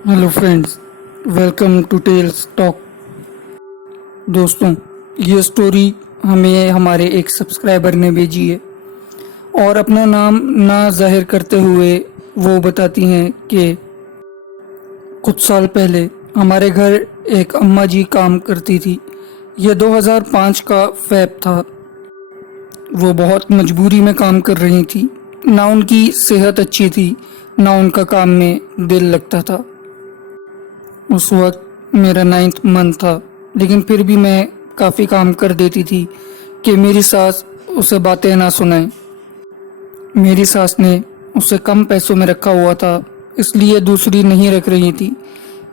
Hello friends, welcome to tales talk. दोस्तों, ये story हमें हमारे एक सब्सक्राइबर ने भेजी है और अपना नाम ना जाहिर करते हुए वो बताती हैं कि कुछ साल पहले हमारे घर एक अम्मा जी काम करती थी। ये 2005 का फैब था। वो बहुत मजबूरी में काम कर रही थी। ना उनकी सेहत अच्छी थी, ना उनका काम में दिल लगता था। उस वक्त मेरा 9th मंथ था, लेकिन फिर भी मैं काफ़ी काम कर देती थी कि मेरी सास उसे बातें ना सुनाए। मेरी सास ने उसे कम पैसों में रखा हुआ था, इसलिए दूसरी नहीं रख रही थी।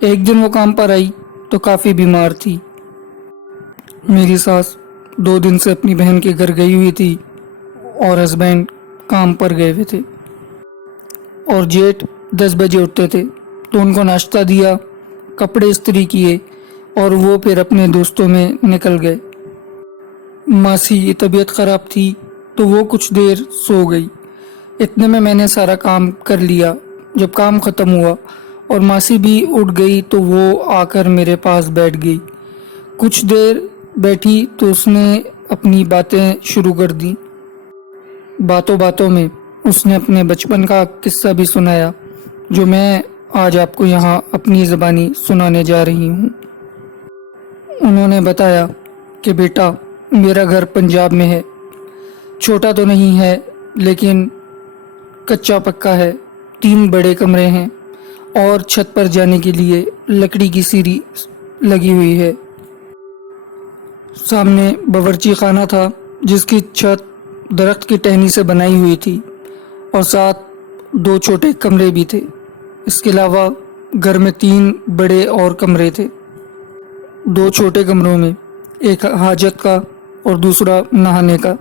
एक दिन वो काम पर आई तो काफ़ी बीमार थी। मेरी सास 2 दिन से अपनी बहन के घर गई हुई थी और हस्बैंड काम पर गए हुए थे। और जेठ 10 बजे उठते थे तो उनको नाश्ता दिया, कपड़े इस्त्री किए और वो फिर अपने दोस्तों में निकल गए। मासी की तबीयत ख़राब थी तो वो कुछ देर सो गई। इतने में मैंने सारा काम कर लिया। जब काम ख़त्म हुआ और मासी भी उठ गई तो वो आकर मेरे पास बैठ गई। कुछ देर बैठी तो उसने अपनी बातें शुरू कर दी। बातों बातों में उसने अपने बचपन का किस्सा भी सुनाया, जो मैं आज आपको यहाँ अपनी ज़बानी सुनाने जा रही हूँ। उन्होंने बताया कि बेटा, मेरा घर पंजाब में है। छोटा तो नहीं है, लेकिन कच्चा पक्का है। 3 बड़े कमरे हैं और छत पर जाने के लिए लकड़ी की सीढ़ी लगी हुई है। सामने बावर्ची खाना था, जिसकी छत दरख्त की टहनी से बनाई हुई थी और साथ 2 छोटे कमरे भी थे। इसके अलावा घर में 3 बड़े और कमरे थे। 2 छोटे कमरों में एक हाजत का और दूसरा नहाने का।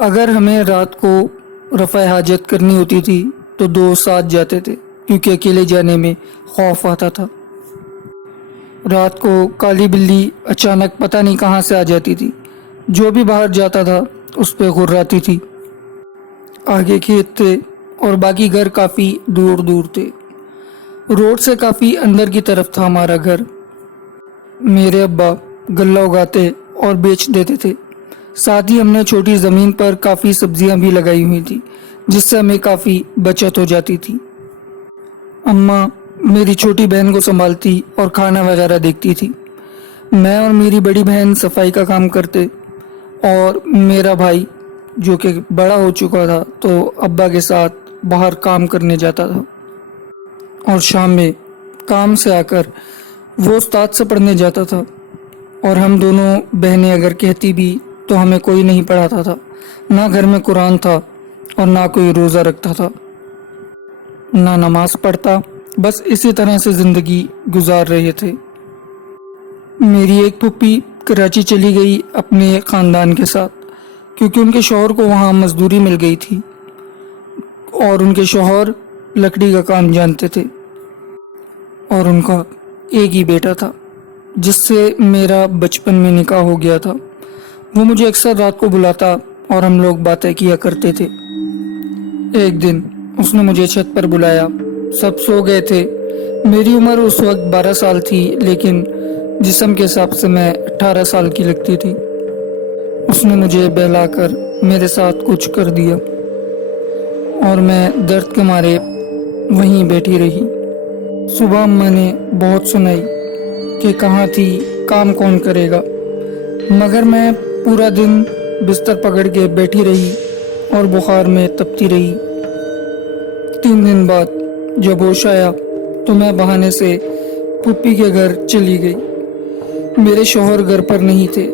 अगर हमें रात को रफ़ा हाजत करनी होती थी तो 2 साथ जाते थे, क्योंकि अकेले जाने में खौफ आता था। रात को काली बिल्ली अचानक पता नहीं कहाँ से आ जाती थी। जो भी बाहर जाता था उस पे गुर्राती थी। आगे खेत थे और बाकी घर काफ़ी दूर दूर थे। रोड से काफ़ी अंदर की तरफ था हमारा घर। मेरे अब्बा गल्ला उगाते और बेच देते थे। साथ ही हमने छोटी ज़मीन पर काफ़ी सब्जियां भी लगाई हुई थी, जिससे हमें काफ़ी बचत हो जाती थी। अम्मा मेरी छोटी बहन को संभालती और खाना वगैरह देखती थी। मैं और मेरी बड़ी बहन सफाई का काम करते और मेरा भाई, जो कि बड़ा हो चुका था, तो अब्बा के साथ बाहर काम करने जाता था। और शाम में काम से आकर वो उस्ताद से पढ़ने जाता था। और हम दोनों बहनें अगर कहती भी तो हमें कोई नहीं पढ़ाता था। ना घर में कुरान था और ना कोई रोज़ा रखता था, ना नमाज पढ़ता। बस इसी तरह से ज़िंदगी गुजार रहे थे। मेरी एक फूफी कराची चली गई अपने ख़ानदान के साथ, क्योंकि उनके शौहर को वहाँ मजदूरी मिल गई थी और उनके शौहर लकड़ी का काम जानते थे। और उनका एक ही बेटा था, जिससे मेरा बचपन में निकाह हो गया था। वो मुझे अक्सर रात को बुलाता और हम लोग बातें किया करते थे। एक दिन उसने मुझे छत पर बुलाया। सब सो गए थे। मेरी उम्र उस वक्त 12 साल थी, लेकिन जिस्म के हिसाब से मैं 18 साल की लगती थी। उसने मुझे बहलाकर मेरे साथ कुछ कर दिया और मैं दर्द के मारे वहीं बैठी रही। सुबह अम्मा ने बहुत सुनाई कि कहाँ थी, काम कौन करेगा, मगर मैं पूरा दिन बिस्तर पकड़ के बैठी रही और बुखार में तपती रही। 3 दिन बाद जब होश आया तो मैं बहाने से पुप्पी के घर चली गई। मेरे शौहर घर पर नहीं थे।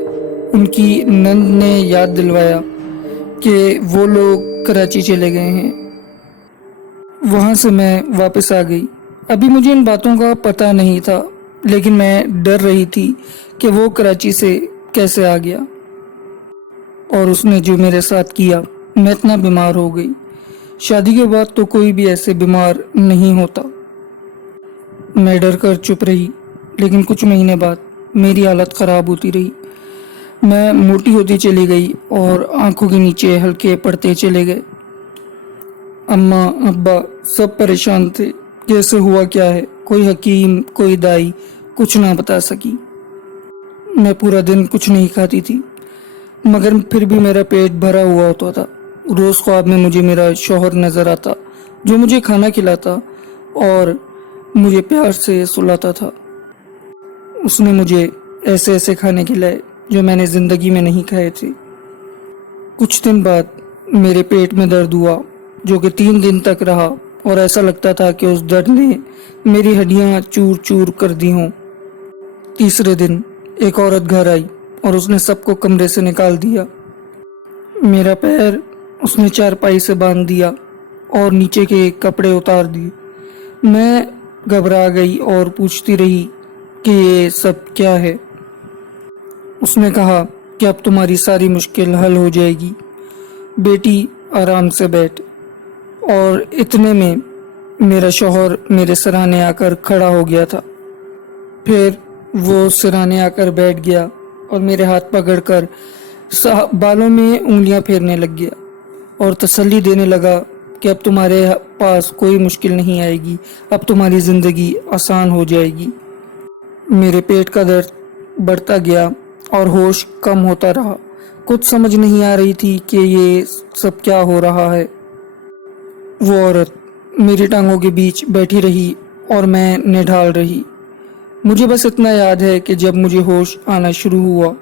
उनकी नंद ने याद दिलवाया कि वो लोग कराची चले गए हैं। वहाँ से मैं वापस आ गई। अभी मुझे इन बातों का पता नहीं था, लेकिन मैं डर रही थी कि वो कराची से कैसे आ गया और उसने जो मेरे साथ किया। मैं इतना बीमार हो गई। शादी के बाद तो कोई भी ऐसे बीमार नहीं होता। मैं डर कर चुप रही, लेकिन कुछ महीने बाद मेरी हालत ख़राब होती रही। मैं मोटी होती चली गई और आंखों के नीचे हल्के पड़ते चले गए। अम्मा अब्बा सब परेशान थे। कैसे हुआ क्या है कोई हकीम, कोई दाई कुछ ना बता सकी। मैं पूरा दिन कुछ नहीं खाती थी, मगर फिर भी मेरा पेट भरा हुआ होता था। रोज़ ख्वाब में मुझे मेरा शौहर नज़र आता, जो मुझे खाना खिलाता और मुझे प्यार से सुलाता था। उसने मुझे ऐसे ऐसे खाने खिलाए जो मैंने ज़िंदगी में नहीं खाए थे। कुछ दिन बाद मेरे पेट में दर्द हुआ, जो कि 3 दिन तक रहा, और ऐसा लगता था कि उस दर्द ने मेरी हड्डियां चूर चूर कर दी हों। तीसरे दिन एक औरत घर आई और उसने सबको कमरे से निकाल दिया। मेरा पैर उसने चारपाई से बांध दिया और नीचे के कपड़े उतार दिए। मैं घबरा गई और पूछती रही कि ये सब क्या है। उसने कहा कि अब तुम्हारी सारी मुश्किल हल हो जाएगी, बेटी आराम से बैठ। और इतने में मेरा शौहर मेरे सिरहाने आकर खड़ा हो गया था। फिर वो सिरहाने आकर बैठ गया और मेरे हाथ पकड़कर बालों में उंगलियां फेरने लग गया और तसल्ली देने लगा कि अब तुम्हारे पास कोई मुश्किल नहीं आएगी, अब तुम्हारी ज़िंदगी आसान हो जाएगी। मेरे पेट का दर्द बढ़ता गया और होश कम होता रहा। कुछ समझ नहीं आ रही थी कि ये सब क्या हो रहा है। वो औरत मेरी टांगों के बीच बैठी रही और मैं निढाल रही। मुझे बस इतना याद है कि जब मुझे होश आना शुरू हुआ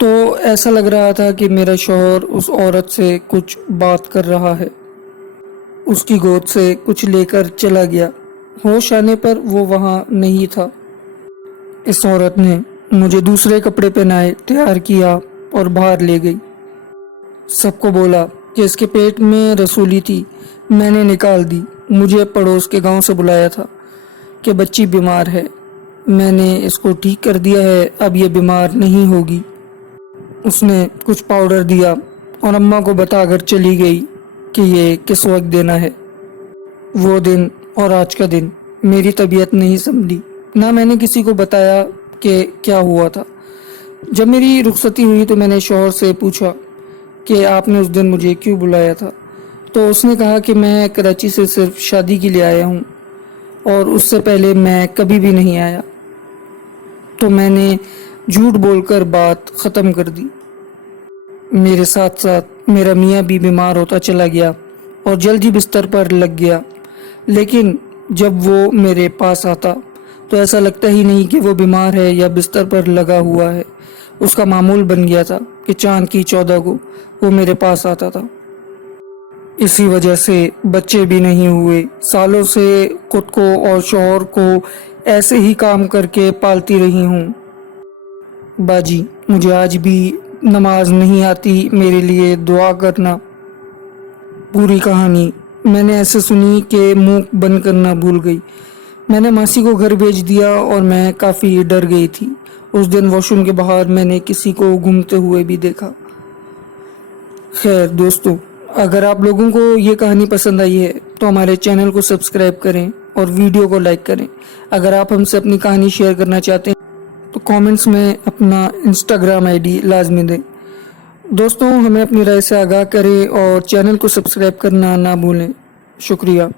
तो ऐसा लग रहा था कि मेरा शौहर उस औरत से कुछ बात कर रहा है। उसकी गोद से कुछ लेकर चला गया। होश आने पर वो वहाँ नहीं था। इस औरत ने मुझे दूसरे कपड़े पहनाए, तैयार किया और बाहर ले गई। सबको बोला कि इसके पेट में रसूली थी, मैंने निकाल दी। मुझे पड़ोस के गांव से बुलाया था कि बच्ची बीमार है, मैंने इसको ठीक कर दिया है, अब ये बीमार नहीं होगी। उसने कुछ पाउडर दिया और अम्मा को बताकर चली गई कि ये किस वक्त देना है। वो दिन और आज का दिन मेरी तबीयत नहीं संभली, ना मैंने किसी को बताया कि क्या हुआ था। जब मेरी रुखसती हुई तो मैंने शौहर से पूछा कि आपने उस दिन मुझे क्यों बुलाया था। तो उसने कहा कि मैं कराची से सिर्फ शादी के लिए आया हूँ और उससे पहले मैं कभी भी नहीं आया। तो मैंने झूठ बोलकर बात ख़त्म कर दी। मेरे साथ साथ मेरा मियाँ भी बीमार होता चला गया और जल्द ही बिस्तर पर लग गया। लेकिन जब वो मेरे पास आता तो ऐसा लगता ही नहीं कि वो बीमार है या बिस्तर पर लगा हुआ है। उसका मामूल बन गया था कि चांद की 14 को वो मेरे पास आता था। इसी वजह से बच्चे भी नहीं हुए। सालों से खुद को और शौहर को ऐसे ही काम करके पालती रही हूँ। बाजी, मुझे आज भी नमाज नहीं आती, मेरे लिए दुआ करना। पूरी कहानी मैंने ऐसे सुनी कि मुंह बंद करना भूल गई। मैंने मासी को घर भेज दिया और मैं काफ़ी डर गई थी। उस दिन वॉशरूम के बाहर मैंने किसी को घूमते हुए भी देखा। खैर दोस्तों, अगर आप लोगों को ये कहानी पसंद आई है तो हमारे चैनल को सब्सक्राइब करें और वीडियो को लाइक करें। अगर आप हमसे अपनी कहानी शेयर करना चाहते हैं तो कमेंट्स में अपना इंस्टाग्राम आईडी लाजमी दें। दोस्तों, हमें अपनी राय से आगाह करें और चैनल को सब्सक्राइब करना ना भूलें। शुक्रिया।